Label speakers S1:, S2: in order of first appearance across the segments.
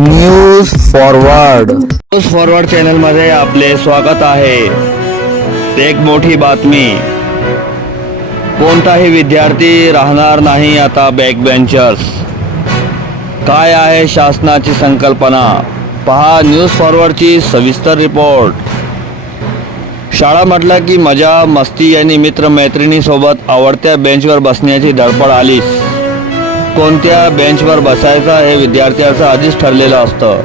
S1: News forward news forward चॅनलमध्ये आपले स्वागत आहे. एक मोठी बातमी. कोणताही विद्यार्थी राहणार नाही आता बॅक बेंचर्स काय आहे शासनाची संकल्पना? पहा न्यूज फॉरवर्डची सविस्तर रिपोर्ट शाळा म्हटलं की मजा मस्ती आणि मित्रमैत्रिणीसोबत आवडत्या बेंचवर बसण्याची धडपड आलीच. कोणत्या बेंचवर बसायचा हे विद्यार्थ्याचं आधीच ठरलेलं असतं.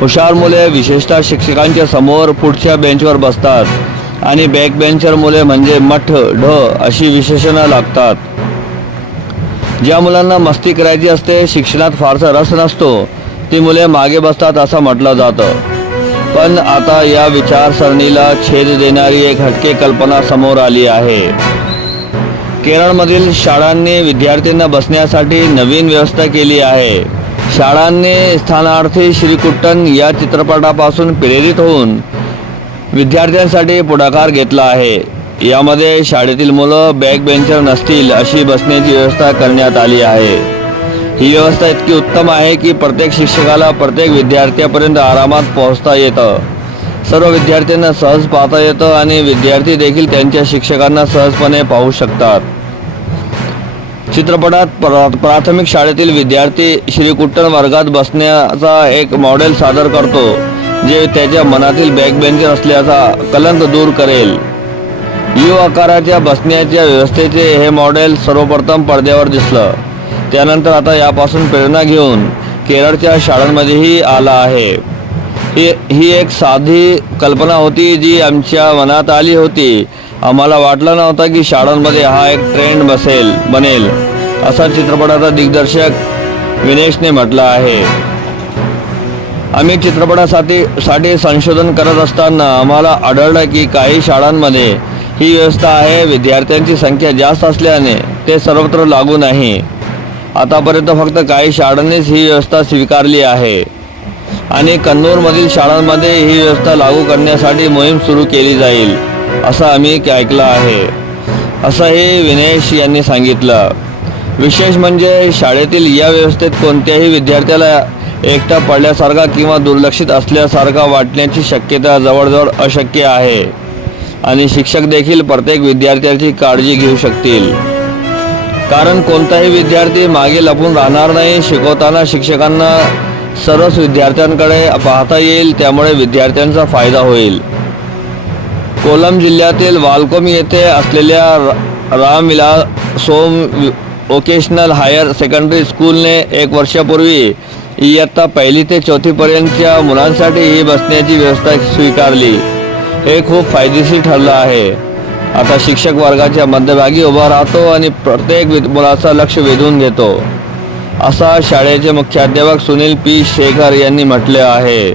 S1: हुशार मुले विशेषतः शिक्षकांच्या समोर पुढच्या बेंचवर बसतात आणि बॅक बेंचर मुले म्हणजे मठ ढ अशी विशेषणं लागतात. ज्या मुलांना मस्ती करायची असते शिक्षणात फारसा रस नसतो ती मुले मागे बसतात असं म्हटलं जातं. पण आता या विचारसरणीला छेद देणारी एक हटके कल्पना समोर आली आहे. केरळमधील शाळांनी विद्यार्थ्यांना बसण्यासाठी नवीन व्यवस्था केली आहे. शाळांनी स्थानार्थी श्रीकुट्टन या चित्रपटापासून प्रेरित होऊन विद्यार्थ्यांसाठी पुढाकार घेतला आहे. यामध्ये शाळेतील मुलं बॅक बेंचर नसतील अशी बसण्याची व्यवस्था करण्यात आली आहे. ही व्यवस्था इतकी उत्तम आहे की प्रत्येक शिक्षकाला प्रत्येक विद्यार्थ्यापर्यंत आरामात पोहोचता येतं. सर्व विद्यार्थ्यांना सहज पाहता येतं आणि विद्यार्थी देखील त्यांच्या शिक्षकांना सहजपणे पाहू शकतात. चित्रपटात प्रा- प्राथमिक शाळेतील विद्यार्थी श्रीकुट्टन वर्गात बसण्याचा एक मॉडेल सादर करतो जे त्याच्या मनातील बॅकबेंचर असल्याचा कलंक दूर करेल. यू आकाराच्या बसण्याच्या व्यवस्थेचे हे मॉडेल सर्वप्रथम पडद्यावर दिसलं. त्यानंतर आता यापासून प्रेरणा घेऊन केरळच्या शाळांमध्येही आला आहे. ही ही एक साधी कल्पना होती जी आमच्या मनात आली होती. आम्हाला वाटलं नव्हतं की शाळांमध्ये हा एक ट्रेंड बसेल बनेल. असा चित्रपटाचा दिग्दर्शक विनेशने म्हटलं आहे. आम्ही चित्रपटासाठी साठी संशोधन करत असताना आम्हाला आढळलं की काही शाळांमध्ये ही व्यवस्था आहे विद्यार्थ्यांची संख्या जास्त असल्याने ते सर्वत्र लागू नाही. आतापर्यंत फक्त काही शाळांनीच ही व्यवस्था स्वीकारली आहे. आणि कन्नूरमधील शाळांमध्ये ही व्यवस्था लागू करण्यासाठी मोहीम सुरू केली जाईल. असं आम्ही ऐकलं आहे. असंही विनेश यांनी सांगितलं. विशेष म्हणजे शाळेतील या व्यवस्थेत कोणत्याही विद्यार्थ्याला एकटा पडल्यासारखा किंवा दुर्लक्षित असल्यासारखा वाटण्याची शक्यता जवळजवळ अशक्य आहे. आणि शिक्षक देखील प्रत्येक विद्यार्थ्याची काळजी घेऊ शकतील. कारण कोणताही विद्यार्थी मागे लपून राहणार नाही शिकवताना शिक्षकांना सर्वच विद्यार्थ्यांकडे पाहता येईल त्यामुळे विद्यार्थ्यांचा फायदा होईल. कोलम जिल्ह्यातील वालकोम येथे असलेल्या रामविला सोम वोकेशनल हायर सेकंडरी स्कूलने एक वर्षापूर्वी इयत्ता पहिली ते चौथीपर्यंतच्या मुलांसाठी ही बसण्याची व्यवस्था स्वीकारली. हे खूप फायदेशीर ठरलं आहे. आता शिक्षक वर्गाच्या मध्यभागी उभा राहतो आणि प्रत्येक विद- मुलाचं लक्ष वेधून घेतो. असा शाळेचे मुख्याध्यापक सुनील पी. शेखर यांनी म्हटले आहे.